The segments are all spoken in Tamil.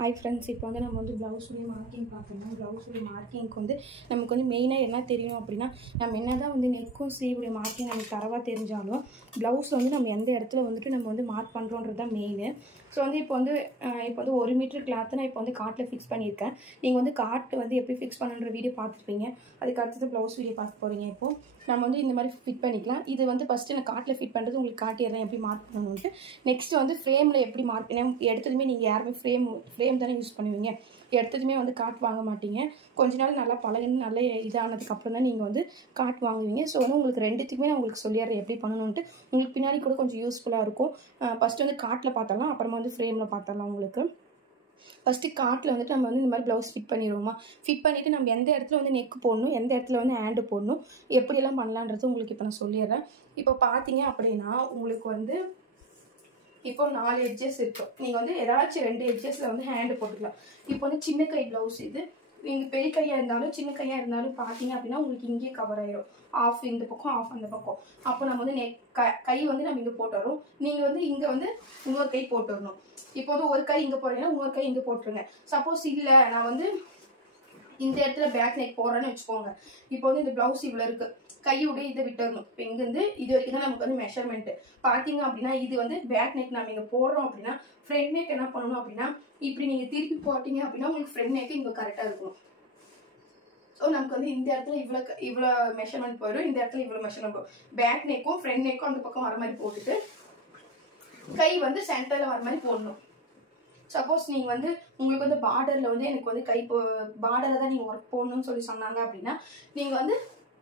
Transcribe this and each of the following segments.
Hi friends, இப்போ வந்து நம்ம வந்து ப்ளவுஸ் உடைய மார்க்கிங் பார்க்கலாம். ப்ளவுஸ் உடைய மார்க்கிங்க்கு வந்து நமக்கு வந்து மெயினாக என்ன தெரியணும் அப்படின்னா, நம்ம என்னதான் வந்து நெக்கும் ஸ்லீவ் உடைய மார்க்கிங் நமக்கு தரவாக தெரிஞ்சாலும் ப்ளவுஸ் வந்து நம்ம எந்த இடத்துல வந்துட்டு நம்ம வந்து மார்க் பண்ணுறோன்றது தான் மெயின். ஸோ வந்து இப்போ வந்து 1 மீட்டர் கிளாத்து நான் இப்போ வந்து காட்டில் ஃபிக்ஸ் பண்ணியிருக்கேன். நீங்கள் வந்து காட்டு வந்து எப்படி ஃபிக்ஸ் பண்ணுற வீடியோ பார்த்துருப்பீங்க. அதுக்கு அடுத்தது ப்ளவுஸ் வீடியோ பார்க்க போகிறீங்க. இப்போது நம்ம வந்து இந்த மாதிரி ஃபிட் பண்ணிக்கலாம். இது வந்து ஃபஸ்ட்டு நான் காட்டில் ஃபிட் பண்ணுறது உங்களுக்கு காட்டிடுறேன் எப்படி மார்க் பண்ணணுன்ட்டு. நெக்ஸ்ட்டு வந்து ஃப்ரேமில் எப்படி மார்க் எடுத்ததுமே நீங்கள் யாருமே ஃப்ரேம் தானே யூஸ் பண்ணுவீங்க. எடுத்ததுமே வந்து காட் வாங்க மாட்டீங்க. கொஞ்ச நாள் நல்லா பழகுன்னு நல்ல இதானதுக்கப்புறம் தான் நீங்கள் வந்து காட் வாங்குவீங்க. ஸோ வந்து உங்களுக்கு ரெண்டுத்துக்குமே நான் உங்களுக்கு சொல்லிடுறேன் எப்படி பண்ணணுன்ட்டு. உங்களுக்கு பின்னாடி கூட கொஞ்சம் யூஸ்ஃபுல்லாக இருக்கும். ஃபஸ்ட்டு வந்து காட்டில் பார்த்தரலாம், அப்புறமா வந்து ஃப்ரேமில் பார்த்தரலாம். உங்களுக்கு ஃபஸ்ட்டு காட்டில் வந்துட்டு நம்ம வந்து இந்த மாதிரி ப்ளவுஸ் ஃபிட் பண்ணிடுவோமா. ஃபிட் பண்ணிவிட்டு நம்ம எந்த இடத்துல வந்து நெக் போடணும், எந்த இடத்துல வந்து ஹேண்டு போடணும், எப்படியெல்லாம் பண்ணலான்றது உங்களுக்கு இப்போ நான் சொல்லிடுறேன். இப்போ பார்த்தீங்க அப்படின்னா உங்களுக்கு வந்து இப்போ 4 எட்ஜஸ் இருக்கும். நீங்கள் வந்து ஏதாச்சும் 2 எட்ஜஸில் வந்து ஹேண்டு போட்டுக்கலாம். இப்போ வந்து சின்ன கை ப்ளவுஸ் இது. நீங்கள் பெரிய கையாக இருந்தாலும் சின்ன கையாக இருந்தாலும் பார்த்தீங்க அப்படின்னா உங்களுக்கு இங்கேயே கவர் ஆயிடும். ஆஃப் இந்த பக்கம், ஆஃப் அந்த பக்கம். அப்போ நம்ம வந்து கை வந்து நம்ம இங்கே போட்டுறோம். நீங்கள் வந்து இங்கே வந்து இன்னொரு கை போட்டுடணும். இப்போ வந்து ஒரு கை இங்கே போடுறீங்கன்னா இன்னொரு கை இங்கே போட்டுருங்க. சப்போஸ் இல்லை நான் வந்து இந்த இடத்துல பேக் நெக் போடுறேன்னு வச்சுக்கோங்க. இப்போ வந்து இந்த ப்ளவுஸ் இவ்வளோ இருக்குது, கையோட இதை விட்டுறணும். இப்போ இங்கேருந்து இது வரைக்கும் தான் நமக்கு வந்து மெஷர்மெண்ட்டு. பார்த்தீங்க அப்படின்னா இது வந்து பேக் நெக் நம்ம இங்கே போடுறோம் அப்படின்னா ஃப்ரண்ட் நெக் என்ன பண்ணணும் அப்படின்னா இப்படி நீங்கள் திருப்பி போட்டீங்க அப்படின்னா உங்களுக்கு ஃப்ரண்ட் நெக்கு இங்கே கரெக்டாக இருக்கும். ஸோ நமக்கு வந்து இந்த இடத்துல இவ்வளோ மெஷர்மெண்ட் போயிடும், இந்த இடத்துல இவ்வளோ மெஷர்மெண்ட் போயிடும். பேக் நெக்கும் ஃப்ரண்ட் நெக்கும் அந்த பக்கம் வர மாதிரி போட்டுட்டு கை வந்து சென்டரில் வர மாதிரி போடணும். சப்போஸ் நீங்கள் வந்து உங்களுக்கு வந்து பார்டரில் வந்து எனக்கு வந்து பார்டரில் தான் நீங்கள் ஒர்க் போடணும்னு சொல்லி சொன்னாங்க அப்படின்னா நீங்கள் வந்து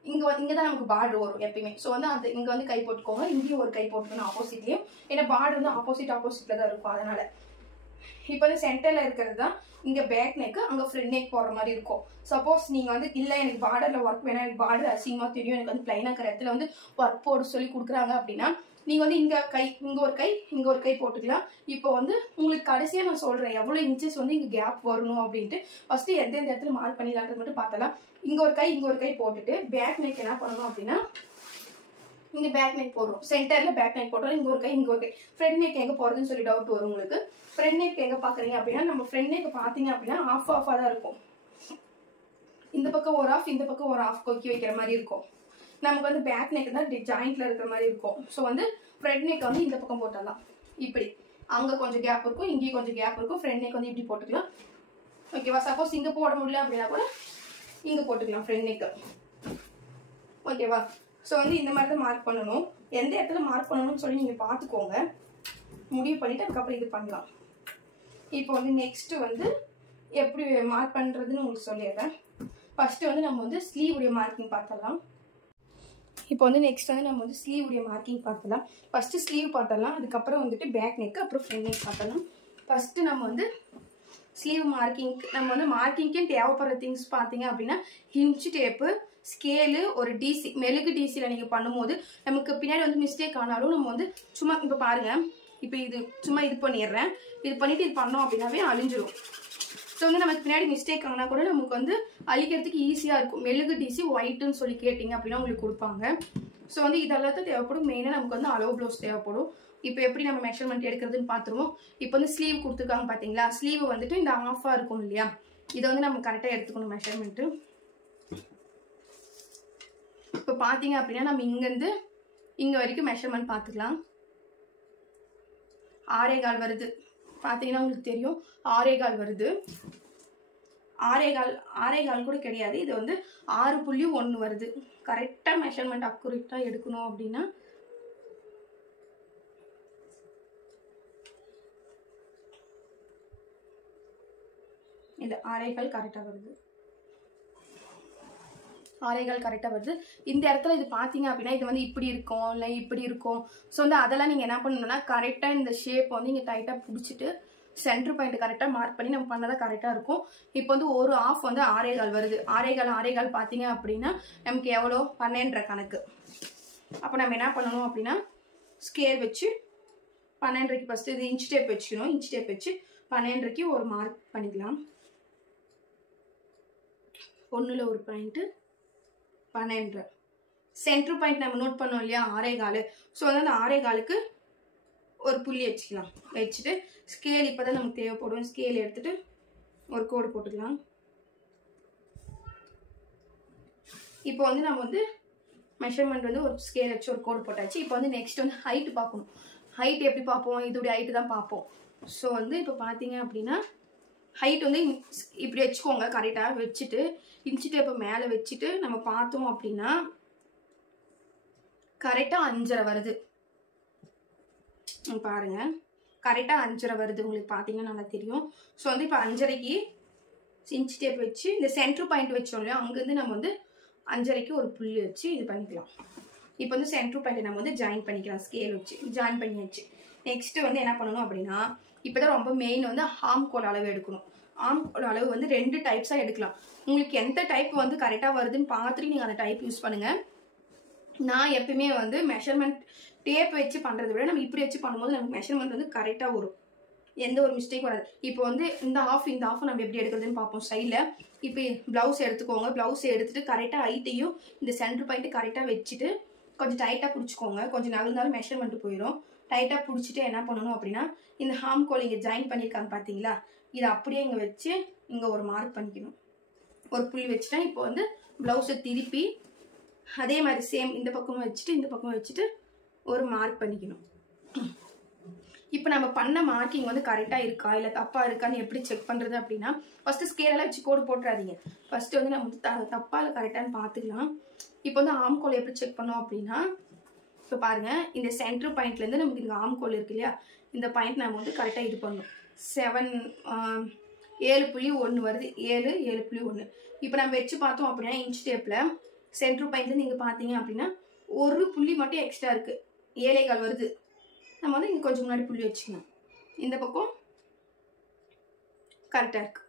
இங்கே தான் நமக்கு பார்டர் வரும் எப்பயுமே. ஸோ வந்து அது இங்கே வந்து கை போட்டுக்கோங்க, இங்கேயும் ஒரு கை போட்டுக்கணும் ஆப்போசிட்லேயும். ஏன்னா பார்டர் வந்து ஆப்போசிட்டில் தான் இருக்கும். அதனால் இப்போ வந்து சென்டரில் இருக்கிறது தான் இங்கே பேக் நெக்கு, அங்கே ஃப்ரண்ட் நெக் போடுற மாதிரி இருக்கும். சப்போஸ் நீங்கள் வந்து இல்லை எனக்கு பார்டரில் ஒர்க் வேணாம், எனக்கு பார்டர் அசிங்கமாக தெரியும், எனக்கு வந்து பிளைனாக இருக்கிற இடத்துல வந்து ஒர்க் போட சொல்லி கொடுக்குறாங்க அப்படின்னா நீங்கள் வந்து இங்கே இங்கே ஒரு கை போட்டுக்கலாம். இப்போ வந்து உங்களுக்கு கடைசியாக நான் சொல்கிறேன் எவ்வளோ இன்ச்சஸ் வந்து இங்கே கேப் வரணும் அப்படின்ட்டு. ஃபஸ்ட்டு எந்தெந்த இடத்துல மார்க் பண்ணிடலான்றது மட்டும் பார்த்தலாம். இங்கே ஒரு கை போட்டுட்டு பேக் நெக் என்ன பண்ணணும் அப்படின்னா இங்கே பேக் நெக் போடுறோம். சென்டரில் பேக் நெக் போடுறோம். இங்கே ஒரு கை ஃப்ரண்ட் நெக் எங்கே போடுறதுன்னு சொல்லி டவுட் வரும் உங்களுக்கு. ஃப்ரண்ட் நெக் எங்கே பார்க்குறீங்க அப்படின்னா நம்ம ஃப்ரண்ட் நெக் பார்த்தீங்க அப்படின்னா ஆஃபாக தான் இருக்கும். இந்த பக்கம் ஒரு ஆஃப், இந்த பக்கம் ஒரு ஆஃப் கொக்கி வைக்கிற மாதிரி இருக்கும். நமக்கு வந்து பேக் நெக் தான் ஜாயிண்ட்ல இருக்கிற மாதிரி இருக்கும். ஸோ வந்து ஃப்ரண்ட் நெக் வந்து இந்த பக்கம் போட்டலாம். இப்படி அங்கே கொஞ்சம் கேப் இருக்கும், இங்கேயும் கொஞ்சம் கேப் இருக்கும். ஃப்ரண்ட் நெக் வந்து இப்படி போட்டுக்கலாம். ஓகேவா. சப்போஸ் இங்கே போட முடியல அப்படின்னா கூட இங்கே போட்டுக்கலாம் ஃப்ரண்ட் நெக். ஓகேவா. ஸோ வந்து இந்த மாதிரி தான் மார்க் பண்ணணும். எந்த இடத்துல மார்க் பண்ணணும்னு சொல்லி நீங்கள் பார்த்துக்கோங்க, முடிவு பண்ணிவிட்டு அதுக்கப்புறம் இது பண்ணலாம். இப்போ வந்து நெக்ஸ்ட்டு வந்து எப்படி மார்க் பண்ணுறதுன்னு உங்களுக்கு சொல்லிடுறேன். ஃபஸ்ட்டு வந்து நம்ம வந்து ஸ்லீவ் உடைய மார்க்கிங் பார்த்தலாம். இப்போ வந்து நெக்ஸ்ட் வந்து நம்ம வந்து ஸ்லீவ் உடைய மார்க்கிங் பார்த்தலாம். ஃபஸ்ட்டு ஸ்லீவ் பார்த்தலாம், அதுக்கப்புறம் வந்துட்டு பேக் நெக், அப்புறம் ஃப்ரண்ட் நெக் பார்த்தலாம். ஃபஸ்ட்டு நம்ம வந்து ஸ்லீவ் நம்ம வந்து மார்க்கிங்க்கே தேவைப்படுற திங்ஸ் பார்த்தீங்க அப்படின்னா ஹிஞ்ச் டேப்பு, ஸ்கேலு, ஒரு டிசி, மெழுகு டிசியில் நீங்கள் பண்ணும்போது நமக்கு பின்னாடி வந்து மிஸ்டேக் ஆனாலும் நம்ம வந்து சும்மா இப்போ பாருங்கள், இப்போ இது சும்மா இது பண்ணிடுறேன். இது பண்ணிவிட்டு இது பண்ணோம் அப்படின்னாவே அழிஞ்சிடும். ஸோ வந்து நமக்கு பின்னாடி மிஸ்டேக் ஆனால் கூட நமக்கு வந்து அழிக்கிறதுக்கு ஈஸியாக இருக்கும். மெழுகு டிசி ஒயிட்டுன்னு சொல்லி கேட்டிங்க அப்படின்னா உங்களுக்கு கொடுப்பாங்க. ஸோ வந்து இதெல்லாம் தான் தேவைப்படும். மெயினாக நமக்கு வந்து அளவு ப்ளவுஸ் தேவைப்படும். இப்போ எப்படி நம்ம மெஷர்மெண்ட் எடுக்கிறதுன்னு பார்த்துருவோம். இப்போ வந்து ஸ்லீவ் கொடுத்துருக்காங்க பார்த்தீங்களா. ஸ்லீவ் வந்துட்டு இந்த ஆஃபாக இருக்கும் இல்லையா, இதை வந்து நம்ம கரெக்டாக எடுத்துக்கணும் மெஷர்மெண்ட்டு. இப்போ பார்த்தீங்க அப்படின்னா நம்ம இங்கேருந்து இங்கே வரைக்கும் மெஷர்மெண்ட் பார்த்துக்கலாம். 6.25 வருது. பார்த்தீங்கன்னா உங்களுக்கு தெரியும் 6.25 வருது. 6.25 கூட கிடையாது, இது வந்து 6.1 வருது. கரெக்டாக மெஷர்மெண்ட் அக்குரேட்டாக எடுக்கணும் அப்படின்னா இது 6.25 கரெக்டாக வருது. 6.25 கரெக்டாக வருது. இந்த இடத்துல இது பார்த்தீங்க அப்படின்னா இது வந்து இப்படி இருக்கும், இல்லை இப்படி இருக்கும். ஸோ வந்து அதெல்லாம் நீங்கள் என்ன பண்ணணும்னா கரெக்டாக இந்த ஷேப் வந்து இங்கே டைட்டாக பிடிச்சிட்டு சென்டர் பாயிண்ட் கரெக்டாக மார்க் பண்ணி நம்ம பண்ணதான் கரெக்டாக இருக்கும். இப்போ வந்து ஒரு ஆஃப் வந்து 6.25 வருது. 6.25 பார்த்தீங்க அப்படின்னா நமக்கு எவ்வளோ 12.5 கணக்கு. அப்போ நம்ம என்ன பண்ணணும் அப்படின்னா ஸ்கேல் வச்சு 12.5க்கு ஃபஸ்ட்டு இது இன்ச் டேப் வச்சுக்கணும். இன்ச் டேப் வச்சு 12.5க்கு ஒரு மார்க் பண்ணிக்கலாம். 1ல் ஒரு பாயிண்ட்டு 12.5. சென்டர் பாயிண்ட் நம்ம நோட் பண்ணோம் இல்லையா 6.25. ஸோ வந்து அந்த 6.25க்கு ஒரு புள்ளி வச்சுக்கலாம். வச்சுட்டு ஸ்கேல் இப்போ தான் நமக்கு தேவைப்படும். ஸ்கேல் எடுத்துகிட்டு ஒரு கோடு போட்டுக்கலாம். இப்போ வந்து நம்ம வந்து மெஷர்மெண்ட் வந்து ஒரு ஸ்கேல் வச்சு ஒரு கோடு போட்டாச்சு. இப்போ வந்து நெக்ஸ்ட் வந்து ஹைட்டு பார்க்கணும். ஹைட் எப்படி பார்ப்போம்? இதோடைய ஹைட்டு தான் பார்ப்போம். ஸோ வந்து இப்போ பார்த்தீங்க அப்படின்னா ஹைட் வந்து இப்படி வச்சுக்கோங்க. கரெக்டாக வச்சுட்டு இன்ச்சு டேப்பை மேலே வச்சுட்டு நம்ம பார்த்தோம் அப்படின்னா கரெக்டாக 5.5 வருது. பாருங்க, கரெக்டாக 5.5 வருது. உங்களுக்கு பார்த்தீங்கன்னா நல்லா தெரியும். ஸோ வந்து இப்போ 5.5க்கு இன்ச்சு டேப் வச்சு இந்த சென்டர் பாயிண்ட் வச்சோம் இல்லையா, அங்கேருந்து நம்ம வந்து 5.5க்கு ஒரு புள்ளி வச்சு இது பண்ணிக்கலாம். இப்போ வந்து சென்டர் பாயிண்ட் நம்ம வந்து ஜாயின் பண்ணிக்கலாம். ஸ்கேல் வச்சு ஜாயின் பண்ணியாச்சு. நெக்ஸ்ட் வந்து என்ன பண்ணணும் அப்படின்னா, இப்போ தான் ரொம்ப மெயின் வந்து ஆர்ம் கோல் அளவு எடுக்கணும். ஆர்ம் கோல் அளவு வந்து 2 டைப்ஸாக எடுக்கலாம். உங்களுக்கு எந்த டைப் வந்து கரெக்டாக வருதுன்னு பார்த்துட்டு நீங்கள் அந்த டைப் யூஸ் பண்ணுங்கள். நான் எப்பயுமே வந்து மெஷர்மெண்ட் டேப் வச்சு பண்ணுறதை விட நம்ம இப்படி வச்சு பண்ணும்போது நமக்கு மெஷர்மெண்ட் வந்து கரெக்டாக வரும். எந்த ஒரு மிஸ்டேக் வராது. இப்போ வந்து இந்த ஆஃப் நம்ம எப்படி எடுக்கிறதுன்னு பார்ப்போம். சைடில் இப்போ ப்ளவுஸ் எடுத்துக்கோங்க. ப்ளவுஸ் எடுத்துட்டு கரெக்டாக ஹைட்டையும் இந்த சென்டர் பாயிண்ட்டு கரெக்டாக வச்சுட்டு கொஞ்சம் டைட்டாக பிடிச்சிக்கோங்க. கொஞ்சம் நகர்ந்தாலும் மெஷர்மெண்ட் போயிடும். டைட்டாக பிடிச்சிட்டு என்ன பண்ணணும் அப்படின்னா, இந்த ஹார்ம் கோல் இங்கே ஜாயின் பண்ணியிருக்காங்க பார்த்தீங்களா, இதை அப்படியே இங்கே வச்சு இங்கே ஒரு மார்க் பண்ணிக்கணும். ஒரு புள்ளி வச்சுட்டா இப்போ வந்து ப்ளவுஸை திருப்பி அதே மாதிரி சேம் இந்த பக்கமும் வச்சுட்டு இந்த பக்கமும் வச்சுட்டு ஒரு மார்க் பண்ணிக்கணும். இப்போ நம்ம பண்ண மார்க்கிங் வந்து கரெக்டாக இருக்கா இல்லை தப்பாக இருக்கான்னு எப்படி செக் பண்ணுறது அப்படின்னா, ஃபஸ்ட்டு ஸ்கேலெல்லாம் வச்சு கோடு போட்டுறாதீங்க. ஃபஸ்ட்டு வந்து நம்ம வந்து தப்பாக இல்லை கரெக்டானு பார்த்துக்கலாம். இப்போ வந்து ஆர்ம் கோல் எப்படி செக் பண்ணோம் அப்படின்னா, இப்போ பாருங்கள், இந்த சென்டர் பாயிண்ட்லேருந்து நமக்கு இங்கே ஆர்ம் கோல் இருக்கு இல்லையா, இந்த பாயிண்ட் நம்ம வந்து கரெக்டாக இது பண்ணணும். 7.1 வருது. 7.1. இப்போ நம்ம வச்சு பார்த்தோம் அப்படின்னா இன்ச் டேப்பில் சென்டர் பாயிண்ட்லேருந்து நீங்கள் பார்த்தீங்க அப்படின்னா ஒரு புள்ளி மட்டும் எக்ஸ்ட்ரா இருக்குது. 7.25 வருது. நம்ம வந்து இங்கே கொஞ்சம் முன்னாடி புள்ளி வச்சுக்கணும். இந்த பக்கம் கரெக்டாக இருக்கு.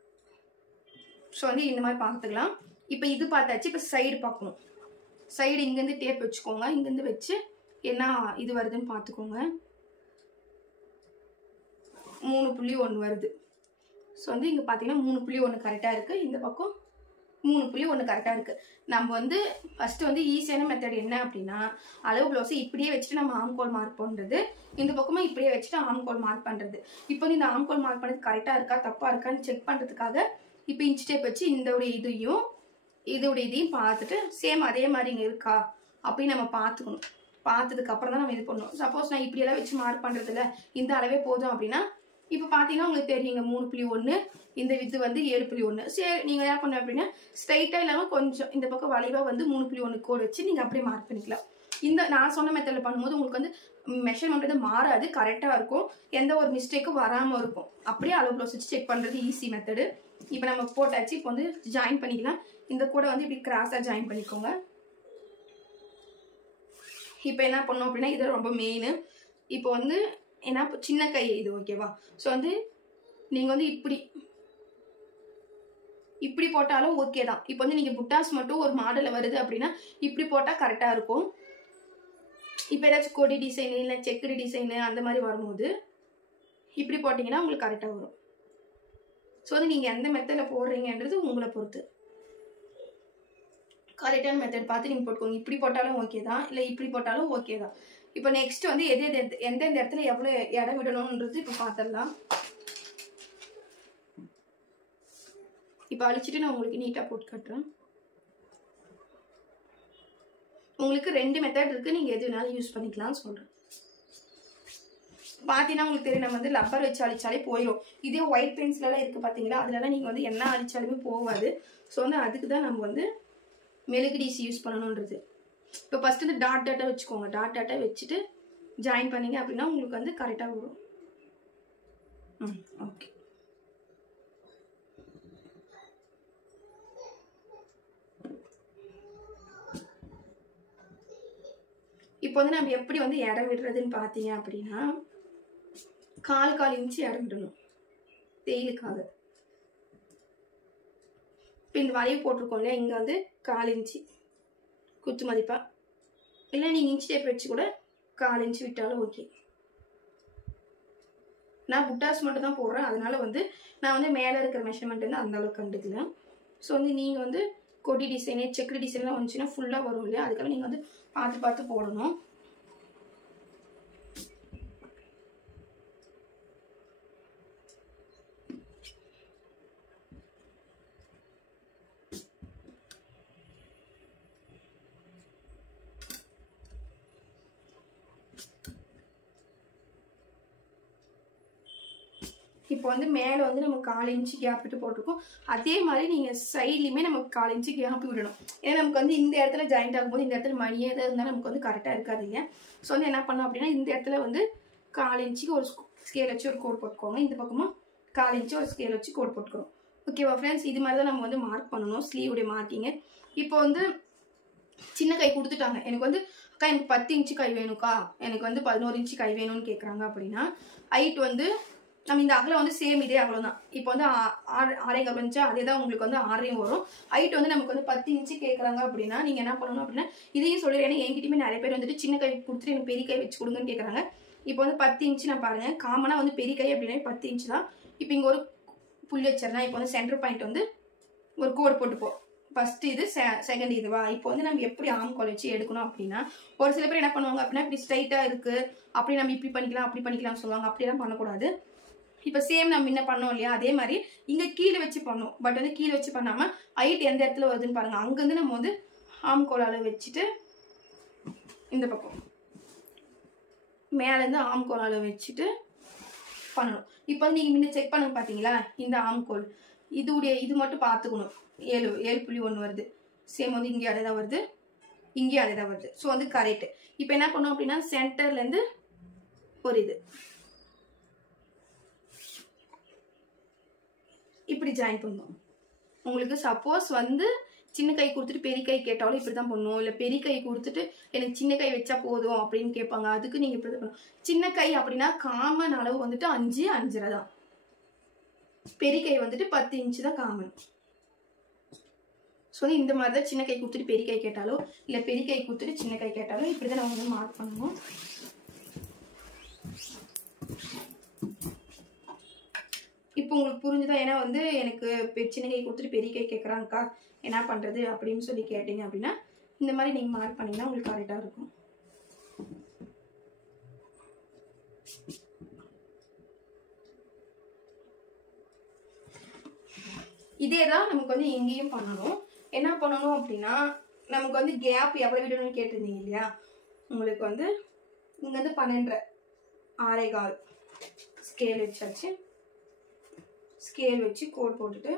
ஸோ வந்து இந்த மாதிரி பார்த்துக்கலாம். இப்போ இது பார்த்தாச்சு. இப்போ சைடு பார்க்கணும். சைடு இங்கேருந்து டேப் வச்சுக்கோங்க. இங்கேருந்து வச்சு என்ன இது வருதுன்னு பார்த்துக்கோங்க. 3.1 வருது. ஸோ வந்து இங்கே பார்த்தீங்கன்னா 3.1 கரெக்டாக இருக்குது. இந்த பக்கம் 3.1 கரெக்டாக இருக்குது. நம்ம வந்து ஃபஸ்ட்டு வந்து ஈஸியான மெத்தட் என்ன அப்படின்னா, அளவு ப்ளவுஸை இப்படியே வச்சுட்டு நம்ம ஆர்ம் கோல் மார்க் பண்ணுறது, இந்த பக்கமாக இப்படியே வச்சுட்டு ஆர்ம் கோல் மார்க் பண்ணுறது. இப்போ வந்து இந்த ஆர்ம் கோல் மார்க் பண்ணுறது கரெக்டாக இருக்கா தப்பாக இருக்கான்னு செக் பண்ணுறதுக்காக இப்போ இன்ச் டேப் வச்சு இதோடைய இதையும் பார்த்துட்டு சேம் அதே மாதிரி இங்கே இருக்கா அப்படின்னு நம்ம பார்த்துக்கணும். பார்த்ததுக்கு அப்புறம் தான் நம்ம இது பண்ணணும். சப்போஸ் நான் இப்படியெல்லாம் வச்சு மார்க் பண்ணுறதில்ல, இந்த அளவே போதும் அப்படின்னா, இப்போ பார்த்தீங்கன்னா உங்களுக்கு தெரியுங்க 3.1, இந்த வித்து வந்து 7.1. சரி, நீங்கள் என்ன பண்ண அப்படின்னா ஸ்ட்ரைட்டாக இல்லாமல் கொஞ்சம் இந்த பக்கம் வளைவாக வந்து 3.1 கோடு வச்சு நீங்கள் அப்படியே மார்க் பண்ணிக்கலாம். இந்த நான் சொன்ன மெத்தடில் பண்ணும்போது உங்களுக்கு வந்து மெஷர்மெண்ட் வந்து மாறாது, கரெக்டாக இருக்கும், எந்த ஒரு மிஸ்டேக்கும் வராமல் இருக்கும். அப்படியே அளவு ப்ளவுஸ் வச்சு செக் பண்ணுறது ஈஸி மெத்தடு. இப்போ நம்ம போட்டாச்சு. இப்போ வந்து ஜாயின் பண்ணிக்கலாம். இந்த கூட வந்து இப்படி கிராஸாக ஜாயின் பண்ணிக்கோங்க. இப்போ என்ன பண்ணோம் அப்படின்னா, இது ரொம்ப மெயின். இப்போ வந்து ஏன்னா சின்ன கை இது, ஓகேவா? ஸோ வந்து நீங்கள் வந்து இப்படி போட்டாலும் ஓகே தான். இப்போ வந்து நீங்கள் புட்டாஸ் மட்டும் ஒரு மாடலில் வருது அப்படின்னா இப்படி போட்டால் கரெக்டாக இருக்கும். இப்போ ஏதாச்சும் கொடி டிசைனு இல்லை செக்குடு டிசைனு அந்த மாதிரி வரும்போது இப்படி போட்டிங்கன்னா உங்களுக்கு கரெக்டாக வரும். ஸோ வந்து நீங்கள் எந்த மெத்தடில் போடுறீங்கன்றது உங்களை பொறுத்து. கரெக்டான மெத்தட் பார்த்து நீங்கள் போட்டுக்கோங்க. இப்படி போட்டாலும் ஓகே தான், இல்லை இப்படி போட்டாலும் ஓகே தான். இப்போ நெக்ஸ்ட் வந்து எந்தெந்த இடத்துல எவ்வளோ இடம் விடணுன்றது இப்போ பார்த்துடலாம். இப்போ அழிச்சிட்டு நான் உங்களுக்கு நீட்டாக போட்டு காட்டுறேன். உங்களுக்கு 2 மெத்தட் இருக்குது, நீங்கள் எது வேணாலும் யூஸ் பண்ணிக்கலாம்னு சொல்கிறேன். பார்த்தீங்கன்னா உங்களுக்கு தெரியும், நம்ம வந்து லப்பர் வச்சு அழிச்சாலே போயிடும். இதே ஒயிட் பென்சிலெலாம் இருக்குது பார்த்தீங்களா, அதுலலாம் நீங்கள் வந்து என்ன அழிச்சாலுமே போகாது. ஸோ வந்து அதுக்கு தான் நம்ம வந்து மெழுகு டிசி யூஸ் பண்ணணுன்றது. இப்போ ஃபஸ்ட்டு வந்து டாட்டாக வச்சுக்கோங்க. டாட்டாக வச்சுட்டு ஜாயின் பண்ணிங்க அப்படின்னா உங்களுக்கு வந்து கரெக்டாக வரும். ஓகே. இப்போ வந்து நம்ம எப்படி வந்து இடம் விடுறதுன்னு பார்த்தீங்க அப்படின்னா, 4 இன்ச்சு இடம் விடணும் தேயிலுக்காக. இப்போ இந்த வளைவு போட்டிருக்கோம் இல்லையா, இங்கே வந்து 4 இன்ச்சு குத்து மதிப்பா, இல்லை நீங்கள் இன்ச் டேப் வச்சு கூட 4 இன்ச்சு விட்டாலும் ஓகே. நான் புட்டாஸ் மட்டும் தான் போடுறேன், அதனால வந்து நான் வந்து மேலே இருக்கிற மெஷர்மெண்ட் வந்து அந்த அளவுக்கு கண்டுக்கல. ஸோ வந்து நீங்கள் வந்து கொடி டிசைனு செக்குடு டிசைன்லாம் வந்துச்சுன்னா ஃபுல்லாக வரும் இல்லையா, அதுக்காக நீங்கள் வந்து பார்த்து போடணும். இப்போ வந்து மேலே வந்து நம்ம 1/4 இன்ச்சு கேப் விட்டு போட்டிருக்கோம். அதே மாதிரி நீங்கள் சைட்லையுமே நமக்கு 1/4 இன்ச்சு கேப் விடணும். ஏன்னா நமக்கு வந்து இந்த இடத்துல ஜாயிண்ட் ஆகும்போது இந்த இடத்துல மணியே தான் இருந்தால் நமக்கு வந்து கரெக்டாக இருக்காது இல்லையா. ஸோ வந்து என்ன பண்ணோம் அப்படின்னா இந்த இடத்துல வந்து 1/4 இன்ச்சுக்கு ஒரு ஸ்கேல் வச்சு ஒரு கோட் போட்டுக்கோங்க. இந்த பக்கமும் 1/4 இன்ச்சு ஒரு ஸ்கேல் வச்சு கோட் போட்டுக்கிறோம். ஓகேவா ஃப்ரெண்ட்ஸ்? இது மாதிரி தான் நம்ம வந்து மார்க் பண்ணணும் ஸ்லீவுடைய மார்க்கிங்கு. இப்போ வந்து சின்ன கை கொடுத்துட்டாங்க. எனக்கு வந்து அக்கா எனக்கு 10 இன்ச்சு கை வேணும்க்கா, எனக்கு வந்து 11 இன்ச்சு கை வேணும்னு கேட்குறாங்க அப்படின்னா ஹைட் வந்து நம்ம இந்த அகலம் வந்து சேம் இதே அகலம் தான். இப்போ வந்து 6.25 இருந்துச்சா அதே தான் உங்களுக்கு வந்து 6 வரும். ஹைட் வந்து நமக்கு வந்து 10 இன்ச்சு கேட்குறாங்க அப்படின்னா நீங்கள் என்ன பண்ணணும் அப்படின்னா இதையும் சொல்லுறேன். ஏன்னா என்கிட்டயுமே நிறைய பேர் வந்துட்டு சின்ன கை கொடுத்துட்டு எனக்கு பெரிய கை வச்சு கொடுங்கன்னு கேட்குறாங்க. இப்போ வந்து 10 இன்ச்சு நான் பாருங்கள், காமனாக வந்து பெரிய கை அப்படின்னா 10 இன்ச்சு தான். இப்போ இங்கே ஒரு புள்ளி வச்சிடலாம். இப்போ வந்து சென்டர் பாயிண்ட் வந்து ஒரு கோடு போட்டுப்போம். ஃபர்ஸ்ட் இது செகண்ட் இதுவா. இப்போ வந்து நம்ம எப்படி ஆம்கோல் வச்சு எடுக்கணும் அப்படின்னா ஒரு சில பேர் என்ன பண்ணுவாங்க அப்படின்னா இப்படி ஸ்ட்ரைட்டாக இருக்குது அப்படி நம்ம இப்படி பண்ணிக்கலாம் அப்படி பண்ணிக்கலாம்னு சொல்லுவாங்க. அப்படிலாம் பண்ணக்கூடாது. இப்போ சேம் நம்ம என்ன பண்ணோம் இல்லையா அதே மாதிரி இங்கே கீழே வச்சு பண்ணோம். பட் வந்து கீழே வச்சு பண்ணாமல் ஹைட் எந்த இடத்துல வருதுன்னு பாருங்கள். அங்கேருந்து நம்ம வந்து ஆம்கோல் அளவு வச்சுட்டு இந்த பக்கம் மேலேருந்து ஆம்கோல் அளவு வச்சுட்டு பண்ணணும். இப்போ வந்து நீங்கள் முன்ன செக் பண்ணுங்க பார்த்தீங்களா, இந்த ஆம்கோல் இது மட்டும் பார்த்துக்கணும். 7.1 வருது. சேம் வந்து இங்கே அதே தான் வருது, இங்கேயும் அதே தான் வருது. ஸோ வந்து கரெக்ட். இப்போ என்ன பண்ணோம் அப்படின்னா சென்டர்லேருந்து ஒரு இது இப்படி ஜாயின் பண்ணணும். உங்களுக்கு சப்போஸ் வந்து சின்ன கை கொடுத்துட்டு பெரிய கை கேட்டாலும் இப்படி தான் பண்ணணும். இல்லை பெரிய கை கொடுத்துட்டு எனக்கு சின்ன கை வச்சா போதும் அப்படின்னு கேட்பாங்க. அதுக்கு நீங்கள் இப்படி தான் பண்ணணும். சின்ன கை அப்படின்னா காமன் அளவு வந்துட்டு 5, 5.5 தான். பெரிய கை வந்துட்டு 10 இன்ச்சு தான் காமன். ஸோ இந்த மாதிரி தான் சின்ன கை கொடுத்துட்டு பெரிய கை கேட்டாலும் இல்லை பெரிய கை கொடுத்துட்டு சின்ன கை கேட்டாலும் இப்படி தான் நம்ம வந்து மார்க் பண்ணணும். இப்போ உங்களுக்கு புரிஞ்சுதான். ஏன்னா வந்து எனக்கு சின்ன கை கொடுத்துட்டு பெரிய கை கேட்குறாங்கக்கா என்ன பண்ணுறது அப்படின்னு சொல்லி கேட்டீங்க அப்படின்னா இந்த மாதிரி நீங்கள் மார்க் பண்ணிங்கன்னா உங்களுக்கு கரெக்டாக இருக்கும். இதே தான் நமக்கு வந்து எங்கேயும் பண்ணணும். என்ன பண்ணணும் அப்படின்னா நமக்கு வந்து கேப் எவ்வளோ விடணும்னு கேட்டிருந்தீங்க இல்லையா. உங்களுக்கு வந்து இங்கேருந்து 12 6.25 ஸ்கேல் வச்சாச்சு. ஸ்கேல் வச்சு கோட் போட்டுட்டு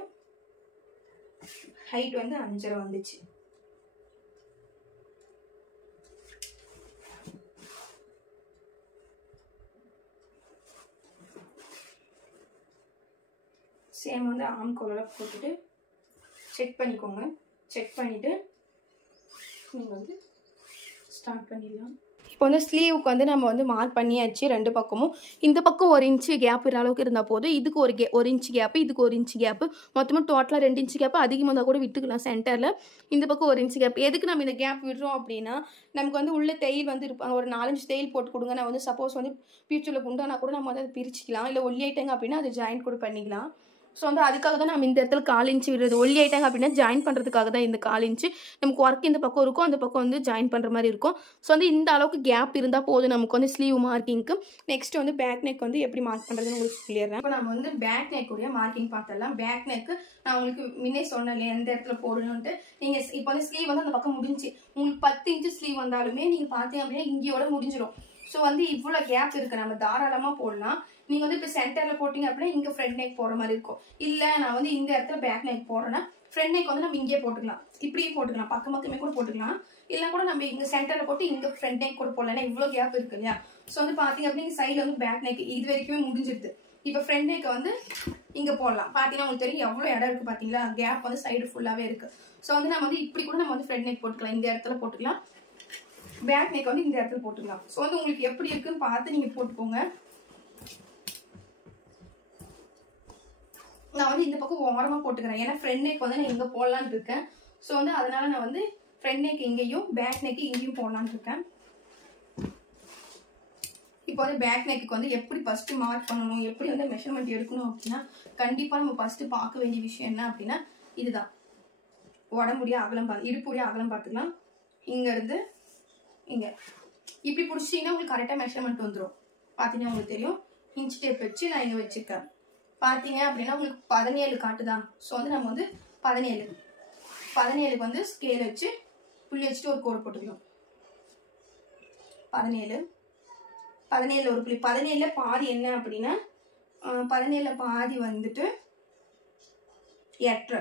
ஹைட் வந்து 5.5 வந்துச்சு. சேம் வந்து ஆம்கோலோட போட்டுட்டு செக் பண்ணிக்கோங்க. செக் பண்ணிவிட்டு நீங்கள் வந்து ஸ்டார்ட் பண்ணிடலாம். இப்போ வந்து ஸ்லீவுக்கு வந்து நம்ம வந்து மார்க் பண்ணியாச்சு. 2 பக்கமும் இந்த பக்கம் 1 இன்ச்சு கேப் இருக்கிற அளவுக்கு இருந்தால் போதும். இதுக்கு 1 இன்ச்சு கேப்பு, இதுக்கு 1 இன்ச்சு கேப்பு, மொத்தமாக டோட்டலாக 2 இன்ச்சு கேப்பு. அதிகமாக இருந்தால் கூட விட்டுக்கலாம். சென்டரில் இந்த பக்கம் 1 இன்ச்சு கேப். எதுக்கு நம்ம இந்த கேப் விடுறோம் அப்படின்னா நமக்கு வந்து உள்ள தையல் வந்து இருப்பாங்க. ஒரு 4-5 தையல் போட்டு கொடுங்க. நான் வந்து சப்போஸ் வந்து ஃபியூச்சரில் குண்டானா கூட நம்ம வந்து அதை பிரிச்சுக்கலாம். இல்லை ஒல்லி ஆயிட்டாங்க அப்படின்னா அதை ஜாயின் கூட பண்ணிக்கலாம். ஸோ வந்து அதுக்காக தான் நம்ம இந்த இடத்துல 1/4 இன்ச்சு விடுறது. ஒல்லி ஆயிட்டாங்க அப்படின்னா ஜாயின் பண்ணுறதுக்காக தான் இந்த 1/4 இன்ச்சு. நமக்கு ஒர்க் இந்த பக்கம் இருக்கும், அந்த பக்கம் வந்து ஜாயின் பண்ணுற மாதிரி இருக்கும். ஸோ வந்து இந்த அளவுக்கு கேப் இருந்தால் போதும் நமக்கு வந்து ஸ்லீவ் மார்க்கிங்க்கு. நெக்ஸ்ட் வந்து பேக் நெக் வந்து எப்படி மார்க் பண்ணுறதுன்னு உங்களுக்கு சொல்லிடுறேன். இப்போ நம்ம வந்து பேக் நெக் உடைய மார்க்கிங் பார்த்துடலாம். பேக் நெக்கு நான் உங்களுக்கு முன்னே சொன்னேன் இல்லையா எந்த இடத்துல போடணும்ட்டு. நீங்கள் இப்போ வந்து ஸ்லீவ் வந்து அந்த பக்கம் முடிஞ்சு உங்களுக்கு 10 இன்ச்சு ஸ்லீவ் வந்தாலுமே நீங்கள் பார்த்தீங்க அப்படின்னா இங்கேயோட முடிஞ்சிடும். ஸோ வந்து இவ்வளோ கேப் இருக்குது, நம்ம தாராளமாக போடலாம். நீங்கள் வந்து இப்போ சென்டரில் போட்டிங்க அப்படின்னா இங்கே ஃப்ரண்ட் நெக் போடுற மாதிரி இருக்கும். இல்லை நான் வந்து இந்த இடத்துல பேக் நெக் போடுறேன்னா ஃப்ரண்ட் நெக் வந்து நம்ம இங்கேயே போட்டுக்கலாம், இப்படியே போட்டுக்கலாம், பக்கமே கூட போட்டுக்கலாம். இல்லை கூட நம்ம இங்கே சென்டரில் போட்டு இங்கே ஃப்ரண்ட் நெக் கூட போடலாம். இவ்வளோ கேப் இருக்கு இல்லையா. ஸோ வந்து பார்த்தீங்க அப்படின்னா சைடில் வந்து பேக் நெக் இது வரைக்குமே முடிஞ்சிருது. இப்போ ஃப்ரண்ட் நெக்கை வந்து இங்கே போடலாம். பார்த்தீங்கன்னா உங்களுக்கு தெரியும் எவ்வளோ இடம் இருக்குது பார்த்தீங்களா. கேப் வந்து சைடு ஃபுல்லாகவே இருக்குது. ஸோ வந்து நம்ம வந்து இப்படி கூட நம்ம வந்து ஃப்ரண்ட் நெக் போட்டுக்கலாம், இந்த இடத்துல போட்டுக்கலாம். பேக் நெக் வந்து இந்த இடத்துல போட்டுக்கலாம். ஸோ வந்து உங்களுக்கு எப்படி இருக்குன்னு பார்த்து நீங்கள் போட்டுக்கோங்க. நான் வந்து இந்த பக்கம் ஓரமாக போட்டுக்கிறேன். ஏன்னா ஃப்ரண்ட் நெக் வந்து நான் இங்கே போடலான்னு இருக்கேன். ஸோ வந்து அதனால நான் வந்து ஃப்ரண்ட் நெக் இங்கேயும் பேக் நெக் இங்கேயும் போடலான்னு இருக்கேன். இப்போ வந்து பேக் நெக்கு வந்து எப்படி ஃபர்ஸ்ட் மார்க் பண்ணணும், எப்படி வந்து மெஷர்மெண்ட் எடுக்கணும் அப்படின்னா கண்டிப்பாக நம்ம ஃபர்ஸ்ட் பார்க்க வேண்டிய விஷயம் என்ன அப்படின்னா இதுதான். உடம்புடைய அகலம் இடுப்புடைய அகலம் பார்த்துக்கலாம். இங்கேருந்து இங்கே இப்படி பிடிச்சிங்கன்னா உங்களுக்கு கரெக்டாக மெஷர்மெண்ட் வந்துடும். பார்த்தீங்கன்னா உங்களுக்கு தெரியும். இன்ச் டேப் வச்சு நான் இங்கே வச்சுருக்கேன். பார்த்தீங்க அப்படின்னா உங்களுக்கு 17 காட்டுதான். ஸோ வந்து நம்ம வந்து 17க்கு வந்து ஸ்கேல் வச்சு புள்ளி வச்சுட்டு ஒரு கோடு போட்டுக்கலாம். 17 ஒரு புள்ளி. 17ல் பாதி என்ன அப்படின்னா 17 பாதி வந்துட்டு 8.5